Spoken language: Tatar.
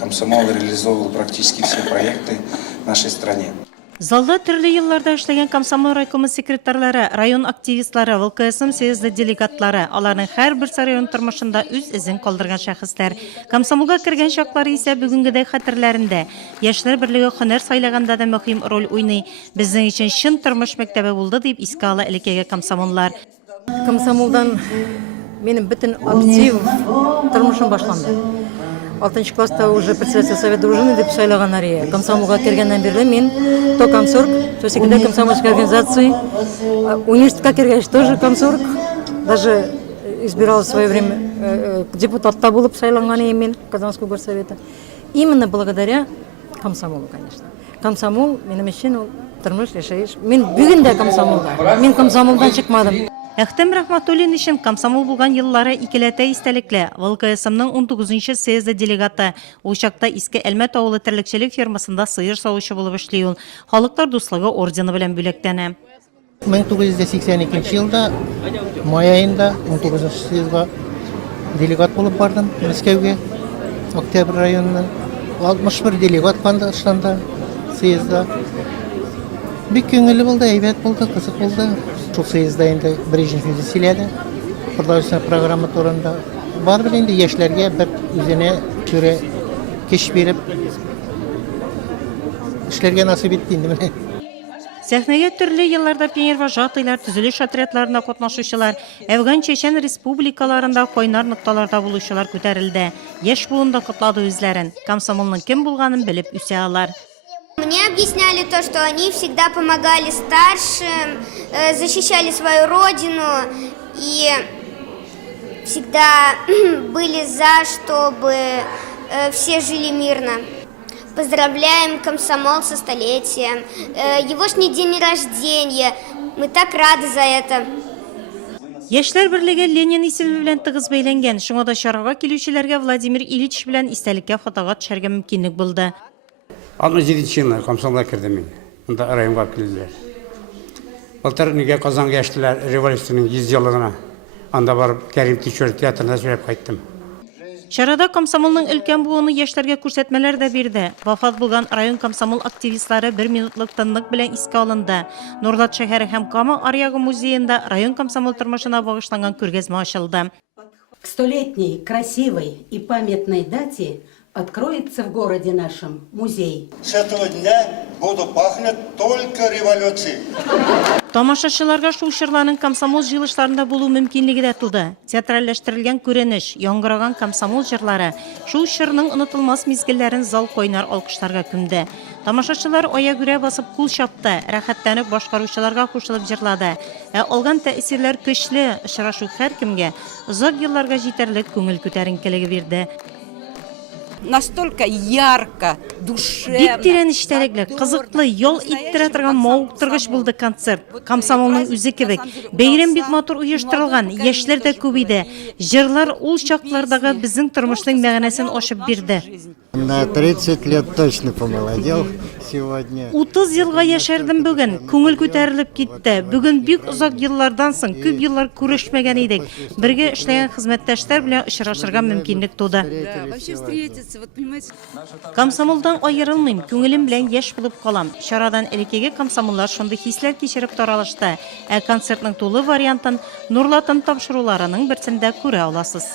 Комсомол реализовывал практически все проекты в нашей стране. Залда түрлі елларда эшләгән комсомол райкомы секретарлары, район активистлары, ВЛКСМ съезды делегатлары, аларның һәрберсе район тормышында үз изен калдырган шәхесләр. Комсомолга кергән чаклары исә бүгенгедәй хәтерләрендә. Яшьләр берлеге һөнәр сайлаганда да мөһим роль уйный. Безнең өчен чын тормыш мәктәбе булды дип искә ала элеккеге комсомоллар. Комсомолдан минем бөтен актив тормышым башланды. 6 класста уже председатель совет дружины дип сайлаган ария. Комсомолга кергәннән бирле мин то комсорг, то секретарь комсомольской организации, университетка кергәч тоже комсорг, даже избирал в свое время депутатта булып сайланган идем мин Казанского горсовета. Именно благодаря комсомолу, конечно. Комсомол минем өчен ул тормыш яшәеш. Мин бүген дә комсомолда. Мин комсомолдан чыкмадым. Әхтем Рахматуллин өчен комсомол булган еллары икеләтә истәлекле. ВЛКСМның 19-нчы съезды делегаты. Ул чакта Иске Әлмәт авылы терлекчелек фермасында сыер савучы булып эшли ул. Халыклар дуслыгы ордены белән бүләктәнә. 1982 елда май айында 19-нчы съездга делегат булып бардым Мәскәүгә, Октябрь районыннан. 61 делегат катнашканда съездда. Бик күңелле булды, әйбәт булды, кызык булды. Шул съездда инде Брежнев сөйләде. Продолжительная программа турында бар бит инде яшьләргә бер үзенә күрә кеш биреп эшләргә насыйп итте инде менә. Сәхнәгә төрле елларда пионер-вожатыйлар, төзелеш отрядларында катнашучылар, Әфган Чечен республикаларында кайнар нокталарда булучылар күтәрелде. Яшь буында котлады үзләрен. Комсомолның кем булганын белеп үсә алар. Мне объясняли то, что они всегда помогали старшим, защищали свою родину и всегда были за, чтобы все жили мирно. Поздравляем комсомол со столетием. Егошний день рождения. Мы так рады за это. Яшьләр берлеге Ленин исеме белән тыгыз бәйләнгән. Шуңа да чарага килүчеләргә Владимир Ильич белән истәлеккә фотога төшәргә мөмкинлек булды. 67 елда комсомолга кирдем мин. Монда районга килделәр. Былтыр нигә Казанга яшьләр революциянең 100 еллыгына. Анда барып Кәрим Тичер театрына сөйләп кайттым. Чарада комсомолның өлкән буыны яшьләргә күрсәтмәләр дә бирде. Вафат булган район комсомол активистлары 1 минутлык тынлык белән искә алынды. Нурлат шәһәре һәм Кама Аръягы музеенда район комсомол тормышына багышланган күргәзмә ачылды. К столетней красивой и памятной дате откроется в городе нашем музей. С этого дня буду пахнет только революцией. Тамашачыларга шул чорларның комсомол җыелышларында булу мөмкинлеге дә туды. Театральләштерелгән күренеш, яңгыраган комсомол җырлары шул чорның онытылмас мизгелләрен зал кайнар алкышларга күмде. Тамашачылар аягүрә басып кул чапты, рәхәтләнеп башкаручыларга кушылып җырлады. Алган тәэсирләр көчле, очрашу һәркемгә озак елларга җитәрлек күңел күтәренкелеге бирде. Настолько ярко, душевно. Бик тирән эчтәлекле, кызыклы, ял иттерә торган мавыктыргыч булды концерт. Комсомолның үзе кебек. Бәйрәм бик матур оештырылган, яшьләр дә күп иде. Җырлар ул чаклардагы безнең тормышның мәгънәсен ачып бирде. На 30 лет точно помолодел сегодня. 30 елга яшәрдем бүген. Күңел күтәрелеп китте. Бүген бик озак еллардан соң, күп еллар күрешмәгән идек. Бергә эшләгән хезмәттәшләр белән очрашырга мөмкинлек туды. Комсомолдан аерылмыйм, күңелем белән яшь булып калам. Чарадан элеккеге комсомоллар шундый хисләр кичереп таралышты. Концертның тулы вариантын Нурлатын тапшыруларының берсендә күрә аласыз.